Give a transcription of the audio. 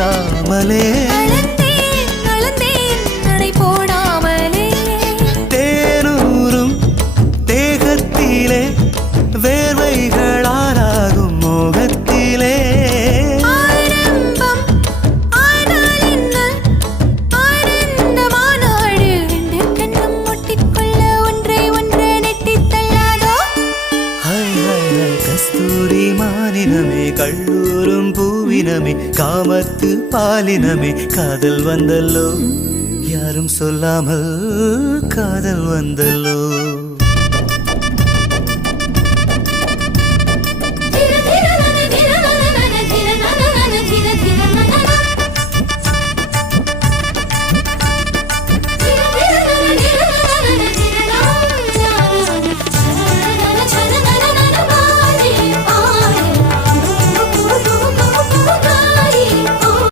रामले। கஸ்தூரி மானினமே கல்லூரும் பூவினமே காமத்து பாலினமே காதல் வந்தல்லோ? யாரும் சொல்லாமல் காதல் வந்தல்லோ?